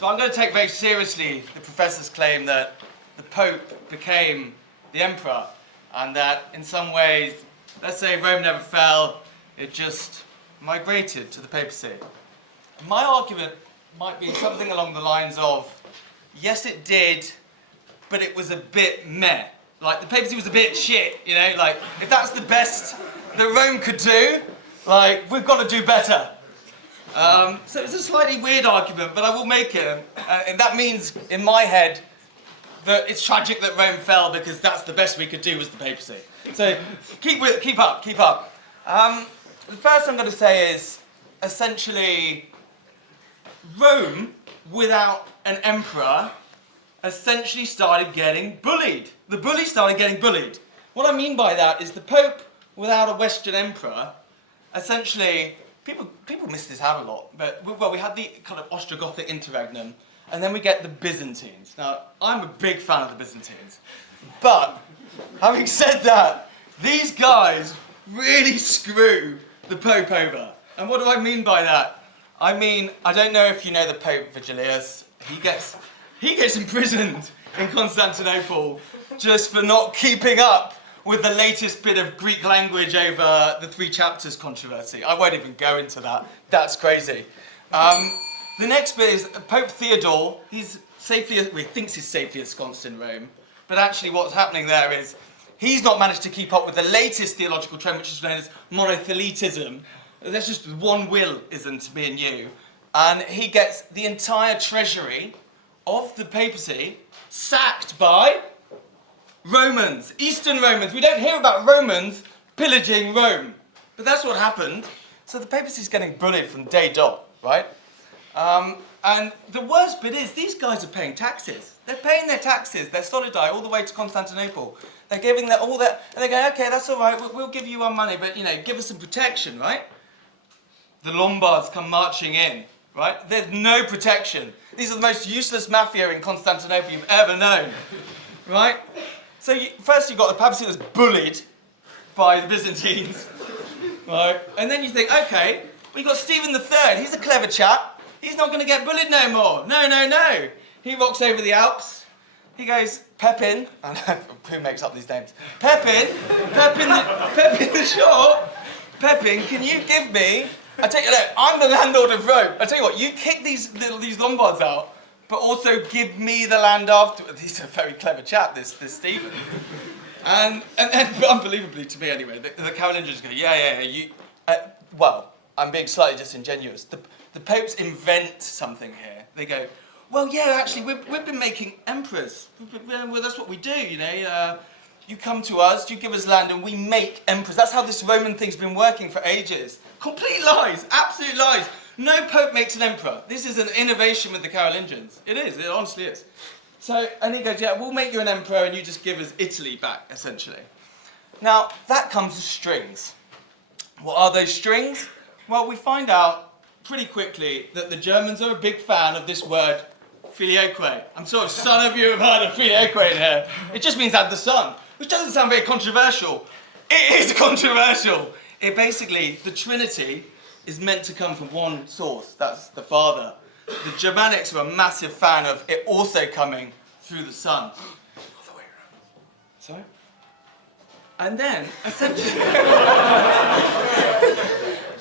So I'm going to take very seriously the professor's claim that the Pope became the emperor, and that in some ways, let's say Rome never fell, it just migrated to the papacy. My argument might be something along the lines of, yes it did, but it was a bit meh. Like the papacy was a bit shit, you know, like if that's the best that Rome could do, like we've got to do better. So it's a slightly weird argument, but I will make it, and that means in my head that it's tragic that Rome fell because that's the best we could do was the papacy. So keep up. The first I'm going to say is essentially Rome without an emperor essentially started getting bullied. The bullies started getting bullied. What I mean by that is the Pope without a Western emperor, essentially, people miss this out a lot, but well, we had the kind of Ostrogothic interregnum, and then we get the Byzantines. Now, I'm a big fan of the Byzantines, but having said that, these guys really screw the Pope over. And what do I mean by that? I mean, I don't know if you know the Pope Vigilius. He gets imprisoned in Constantinople just for not keeping up with the latest bit of Greek language over the 3 chapters controversy. I won't even go into that. That's crazy. The next bit is Pope Theodore. He thinks he's safely ensconced in Rome, but actually what's happening there is he's not managed to keep up with the latest theological trend, which is known as monothelitism. There's just one will-ism to me and you. And he gets the entire treasury of the papacy sacked by Romans, Eastern Romans. We don't hear about Romans pillaging Rome, but that's what happened. So the papacy's getting bullied from day dot, right? And the worst bit is these guys are paying taxes. They're paying their taxes, their solidi, all the way to Constantinople. They're giving them all that, and they go, okay, that's all right, we'll give you our money, but, you know, give us some protection, right? The Lombards come marching in, right? There's no protection. These are the most useless mafia in Constantinople you've ever known, right? So first you've got the papacy that's bullied by the Byzantines, right? And then you think, okay, we've got Stephen III, he's a clever chap. He's not going to get bullied no more. No. He rocks over the Alps. He goes, Pepin, who makes up these names? Pepin the Short. Pepin, can you give me, I tell you, look, I'm the landlord of Rome. I tell you what, you kick these Lombards out, but also give me the land afterwards. He's a very clever chap, this Stephen. And unbelievably to me anyway, the Carolingians go, well, I'm being slightly disingenuous. The popes invent something here. They go, well, yeah, actually, we've been making emperors. Well, that's what we do, you know. You come to us, you give us land, and we make emperors. That's how this Roman thing's been working for ages. Complete lies, absolute lies. No pope makes an emperor. This is an innovation with the Carolingians. It is, it honestly is. So, and he goes, yeah, we'll make you an emperor, and you just give us Italy back, essentially. Now, that comes with strings. What are those strings? Well, we find out pretty quickly that the Germans are a big fan of this word, filioque. I'm sure some of you have heard of filioque in here. It just means add the son, which doesn't sound very controversial. It is controversial. It basically, the Trinity is meant to come from one source, that's the Father. The Germanics are a massive fan of it also coming through the Son. All the way around. Sorry? And then, essentially...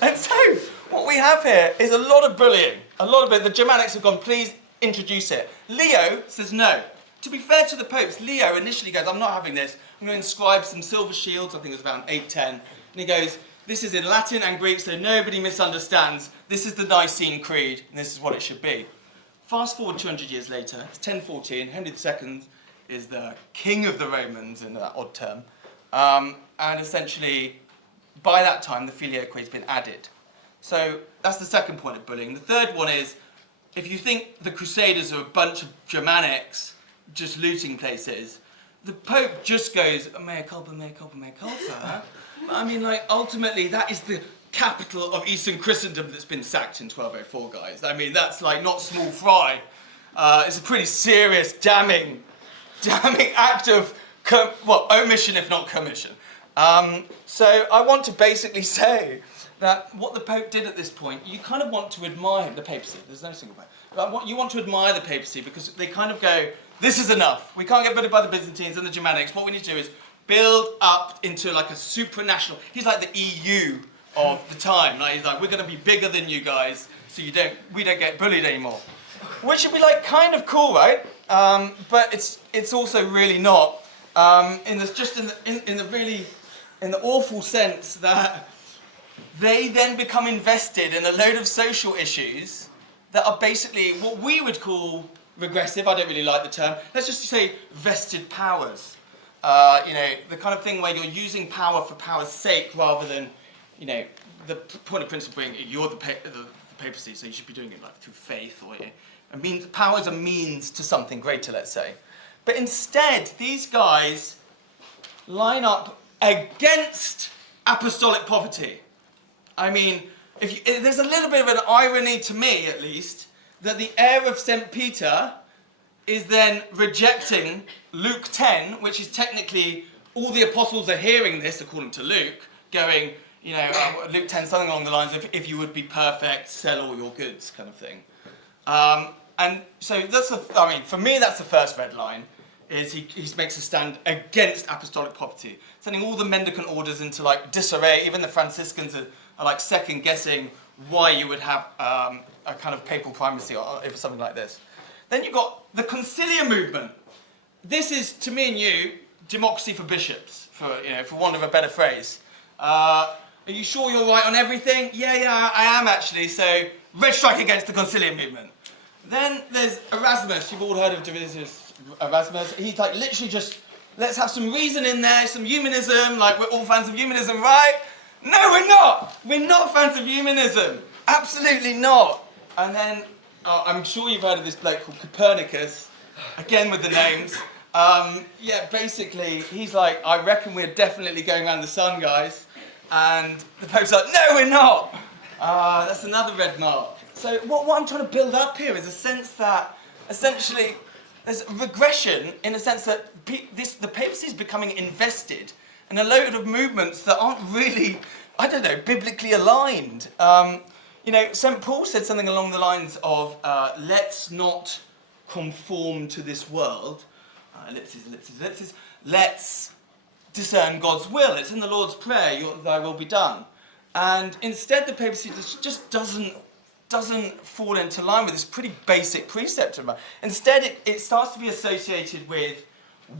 and so, what we have here is a lot of bullying. A lot of it. The Germanics have gone, please introduce it. Leo says no. To be fair to the popes, Leo initially goes, I'm not having this. I'm going to inscribe some silver shields, I think it was around 810. And he goes, this is in Latin and Greek, so nobody misunderstands. This is the Nicene Creed, and this is what it should be. Fast forward 200 years later, it's 1014. Henry II is the king of the Romans, in that odd term. And essentially, by that time, the filioque has been added. So that's the second point of bullying. The third one is, if you think the Crusaders are a bunch of Germanics just looting places, the Pope just goes, mea culpa, mea culpa, mea culpa. I mean, like, ultimately, that is the capital of Eastern Christendom that's been sacked in 1204, guys. I mean, that's, like, not small fry. It's a pretty serious, damning act of, omission if not commission. So I want to basically say that what the Pope did at this point, you kind of want to admire the papacy. There's no single Pope. But you want to admire the papacy because they kind of go, this is enough. We can't get bullied by the Byzantines and the Germanics. What we need to do is build up into like a supranational. He's like the EU of the time. Like, he's like, we're going to be bigger than you guys, so we don't get bullied anymore. Which would be like kind of cool, right? But it's also really not. In the awful sense that they then become invested in a load of social issues that are basically what we would call regressive. I don't really like the term. Let's just say vested powers. The kind of thing where you're using power for power's sake rather than, the point of principle being you're the papacy, so you should be doing it like through faith or power is a means to something greater, let's say. But instead, these guys line up against apostolic poverty. I mean, there's a little bit of an irony to me, at least, that the heir of St. Peter is then rejecting Luke 10, which is technically, all the apostles are hearing this, according to Luke, going, Luke 10, something along the lines of, if you would be perfect, sell all your goods, kind of thing. And so for me, that's the first red line, is he makes a stand against apostolic poverty, sending all the mendicant orders into like disarray. Even the Franciscans are like second guessing why you would have a kind of papal primacy or something like this. Then you've got the conciliar movement. This is, to me and you, democracy for bishops, for want of a better phrase. Are you sure you're right on everything? Yeah, I am actually. So red strike against the conciliar movement. Then there's Erasmus. You've all heard of Erasmus. He's like literally just, let's have some reason in there, some humanism, like we're all fans of humanism, right? No, we're not! We're not fans of humanism. Absolutely not. And then, I'm sure you've heard of this bloke called Copernicus, again with the names. Basically, he's like, I reckon we're definitely going around the sun, guys. And the Pope's like, no, we're not! That's another red mark. So what I'm trying to build up here is a sense that, essentially, there's regression in a sense that the papacy is becoming invested in a load of movements that aren't really, biblically aligned. St. Paul said something along the lines of, let's not conform to this world, ellipses, let's discern God's will. It's in the Lord's Prayer, thy will be done. And instead the papacy just doesn't fall into line with this pretty basic precept. Instead it starts to be associated with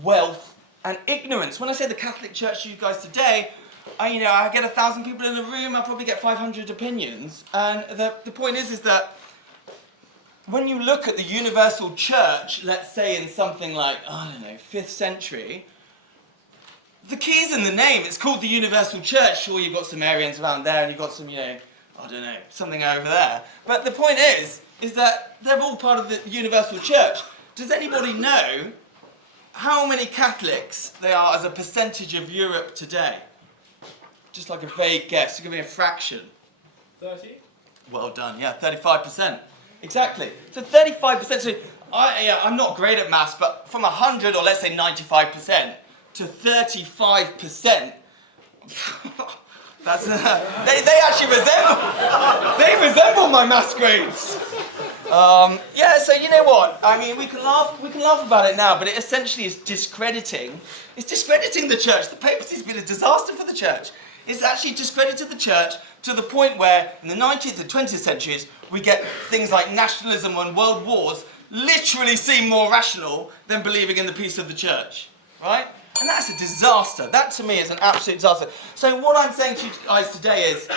wealth and ignorance. When I say the Catholic Church to you guys today, I get 1,000 people in a room, I'll probably get 500 opinions. And the point is that when you look at the universal church, let's say in something like, 5th century, the key's in the name. It's called the universal church. Sure, you've got some Arians around there and you've got some, something over there. But the point is that they're all part of the universal church. Does anybody know how many Catholics there are as a percentage of Europe today? Just like a vague guess. Give me a fraction. 30? Well done. Yeah, 35%. Exactly. So 35%. So I'm not great at maths, but from 100, or let's say 95%, to 35%. That's they actually resemble my maths grades. So you know what? I mean, we can laugh about it now, but it essentially is discrediting. It's discrediting the church. The papacy's been a disaster for the church. It's actually discredited the church to the point where in the 19th and 20th centuries we get things like nationalism and world wars literally seem more rational than believing in the peace of the church, right? And that's a disaster. That to me is an absolute disaster. So what I'm saying to you guys today is,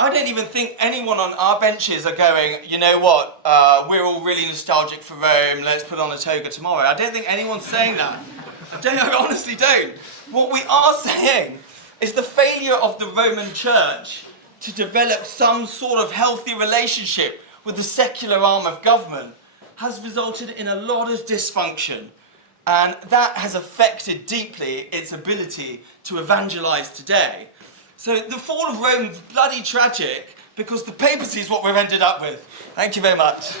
I don't even think anyone on our benches are going, you know what, we're all really nostalgic for Rome, let's put on a toga tomorrow. I don't think anyone's saying that. I honestly don't. What we are saying is the failure of the Roman Church to develop some sort of healthy relationship with the secular arm of government has resulted in a lot of dysfunction. And that has affected deeply its ability to evangelize today. So the fall of Rome is bloody tragic because the papacy is what we've ended up with. Thank you very much.